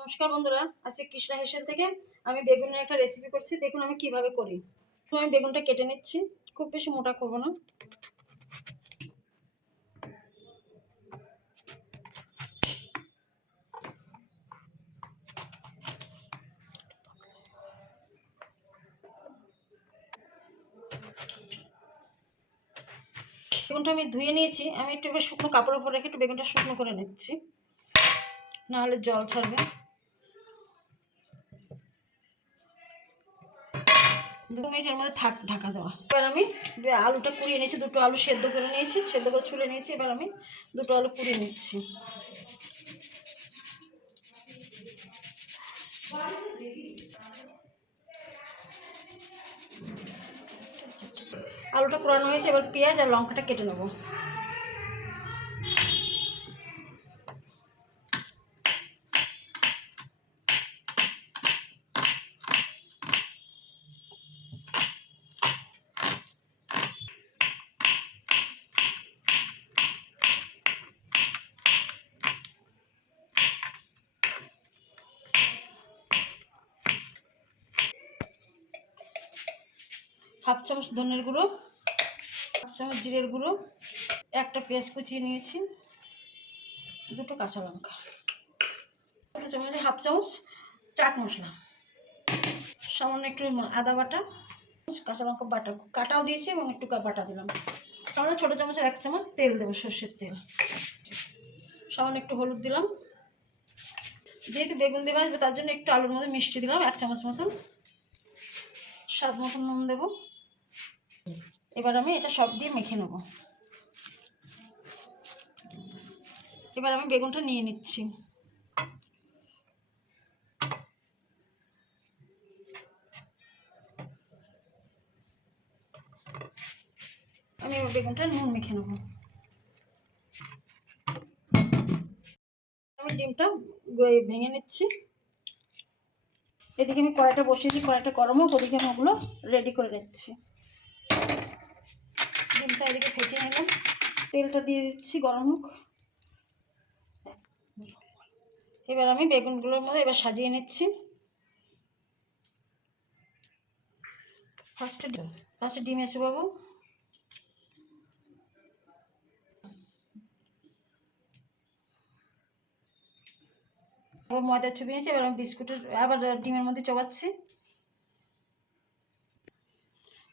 নমস্কার বন্ধুরা, আজকে কৃষ্ণা হেসেল থেকে আমি বেগুনের একটা রেসিপি করছি। দেখুন আমি কিভাবে করি। তো আমি বেগুনটা কেটে নিচ্ছি, খুব বেশি মোটা করব না। বেগুনটা আমি ধুয়ে নিয়েছি। আমি একটু এবার শুকনো কাপড়ের উপর রেখে একটু বেগুনটা শুকনো করে নিচ্ছি, নাহলে জল ছাড়বে। 2 মিনিটের মধ্যে ঢাকা দেওয়া। এবার আমি আলুটা কুড়িয়ে নিয়েছি, 2টো আলু সেদ্ধ করে নিয়েছি, সেদ্ধ করে ছুলে নিয়েছি। এবার আমি 2টো আলু কুড়িয়ে নিচ্ছি। আলুটা কুড়ানো হয়েছে, এবার পেঁয়াজ আর লঙ্কাটা কেটে নেবো। হাফ চামচ ধনের গুঁড়ো, হাফ চামচ জিরের গুঁড়ো, একটা পেঁয়াজ কুচিয়ে নিয়েছি, 2টো কাঁচা লঙ্কা, ছোটো চামচে হাফ চামচ চাট মশলা, সামান্য একটু আদা বাটা, কাঁচা লঙ্কা বাটা কাটাও দিয়েছি এবং একটু বাটা দিলাম। সামান্য ছোটো চামচের 1 চামচ তেল দেবো, সর্ষের তেল। সামান্য একটু হলুদ দিলাম, যেহেতু বেগুন দিয়ে ভাজবে তার জন্য একটু আলুর মধ্যে মিষ্টি দিলাম 1 চামচ মতন, স্বাদ মতন নুন দেবো। এবার আমি এটা সব দিয়ে মেখে নেব। এবার আমি বেগুনটা নিয়ে নিচ্ছি। আমি এবার বেগুনটা নুন মেখে নেব। আমি ডিমটা ভেঙে নিচ্ছি। এদিকে আমি কড়াইটা বসিয়েছি, কড়াইটা গরম হোক, ওদিকে আমি ওগুলো রেডি করে নিচ্ছি। ডিমটা এদিকে ফেটে নিলাম, তেলটা দিয়ে দিচ্ছি, গরম হোক। এবার আমি বেগুনগুলোর মধ্যে এবার সাজিয়ে নিচ্ছি। ফার্স্টে ডিম এসে পাবো, ময়দা চুবিয়ে নিয়েছি। এবার আমি বিস্কুটের আবার ডিমের মধ্যে চবাচ্ছি।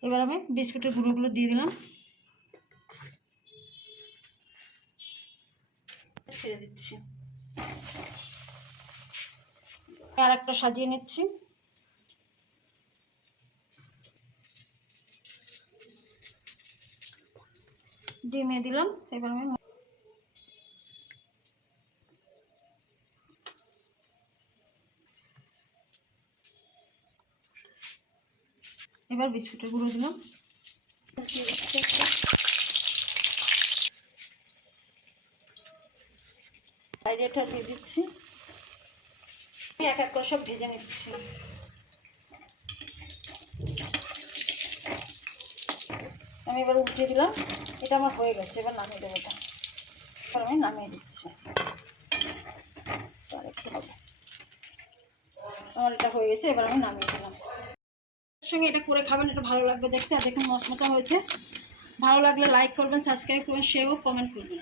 এবার আমি বিস্কুটের গুঁড়োগুলো দিয়ে দিলাম, ছেড়ে দিচ্ছি। আর একটা সাজিয়ে নিচ্ছি। ডিমে দিলাম। এবার আমি বিস্কুটের গুঁড়ো দিলাম, এটা দিয়ে দিচ্ছি। আমি এক এক করে সব ভেজে নিচ্ছি। আমি এবার উল্টিয়ে দিলাম। এটা আমার হয়ে গেছে, এবার নামিয়ে দেবো। এটা এবার আমি নামিয়ে দিচ্ছি। আর একটু হবে, আমার এটা হয়ে গেছে। এবার আমি নামিয়ে দিলাম। সঙ্গে এটা করে খাবেন, এটা ভালো লাগবে দেখতে। আর দেখুন মচমচা হয়েছে। ভালো লাগলে লাইক করবেন, সাবস্ক্রাইব করবেন, শেয়ার ও কমেন্ট করবেন।